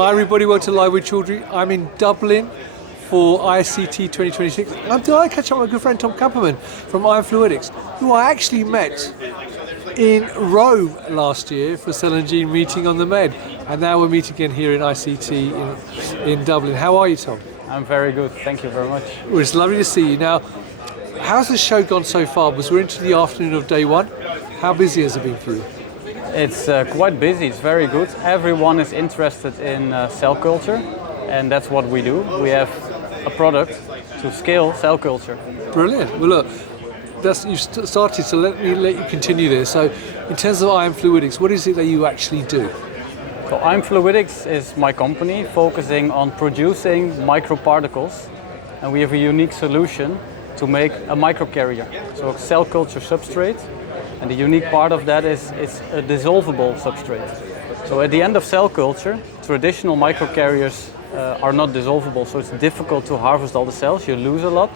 Hi everybody, welcome to Live with Chaudhry. I'm in Dublin for ICT 2026. I'm delighted to catch up with my good friend Tom Kamperman from IamFluidics, who I actually met in Rome last year for Cell and Gene meeting on the Med. And now we're meeting again here in ICT in Dublin. How are you, Tom? I'm very good, thank you very much. Well, it's lovely to see you. Now, how's the show gone so far? Because we're into the afternoon of day one. How busy has it been for you? It's quite busy, it's very good. Everyone is interested in cell culture, and that's what we do. We have a product to scale cell culture. Brilliant. Well, look, you've started, so let you continue there. So, in terms of IamFluidics, what is it that you actually do? So IamFluidics is my company focusing on producing microparticles, and we have a unique solution to make a microcarrier, so a cell culture substrate. And the unique part of that is it's a dissolvable substrate. So at the end of cell culture, traditional microcarriers are not dissolvable, so it's difficult to harvest all the cells, you lose a lot.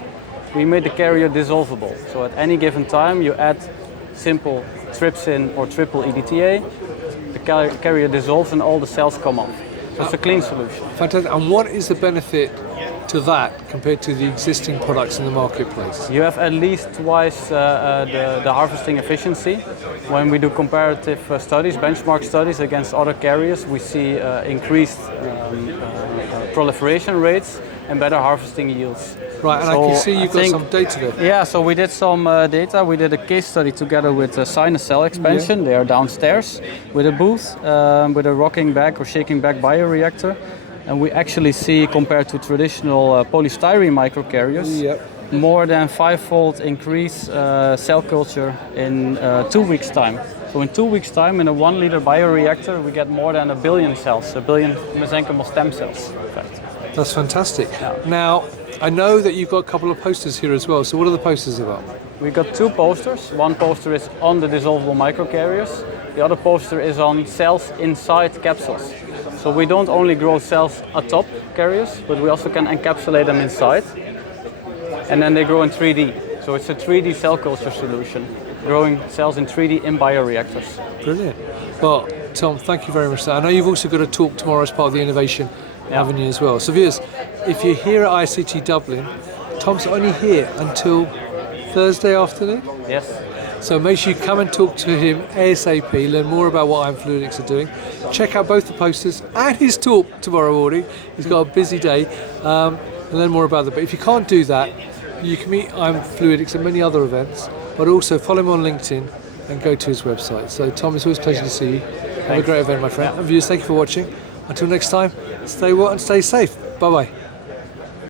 We made the carrier dissolvable, so at any given time you add simple trypsin or triple EDTA, the carrier dissolves and all the cells come off. So it's a clean solution. Fantastic. And what is the benefit to that compared to the existing products in the marketplace? You have at least twice the harvesting efficiency. When we do comparative studies, benchmark studies against other carriers, we see increased proliferation rates and better harvesting yields. Right, and so I can see you've got some data there. Yeah, so we did some data. We did a case study together with Sinus Cell Expansion. Yeah. They are downstairs with a booth, with a rocking back or shaking back bioreactor. And we actually see, compared to traditional polystyrene microcarriers, more than 5-fold increase cell culture in 2 weeks' time. So in 2 weeks' time, in a 1 liter bioreactor, we get more than 1 billion cells, 1 billion mesenchymal stem cells, in fact. That's fantastic. Yeah. Now, I know that you've got a couple of posters here as well. So what are the posters about? We got 2 posters. One poster is on the dissolvable microcarriers. The other poster is on cells inside capsules. So we don't only grow cells atop carriers, but we also can encapsulate them inside. And then they grow in 3D. So it's a 3D cell culture solution, growing cells in 3D in bioreactors. Brilliant. Well, Tom, thank you very much for that. I know you've also got a talk tomorrow as part of the Innovation Avenue as well. So viewers, if you're here at ICT Dublin, Tom's only here until Thursday afternoon. Yes. So make sure you come and talk to him ASAP, learn more about what IamFluidics are doing. Check out both the posters and his talk tomorrow morning. He's got a busy day, and learn more about them. But if you can't do that, you can meet IamFluidics at many other events, but also follow him on LinkedIn and go to his website. So Tom, it's always a pleasure to see you. Have a great event, my friend. And viewers, thank you for watching. Until next time, stay well and stay safe. Bye-bye.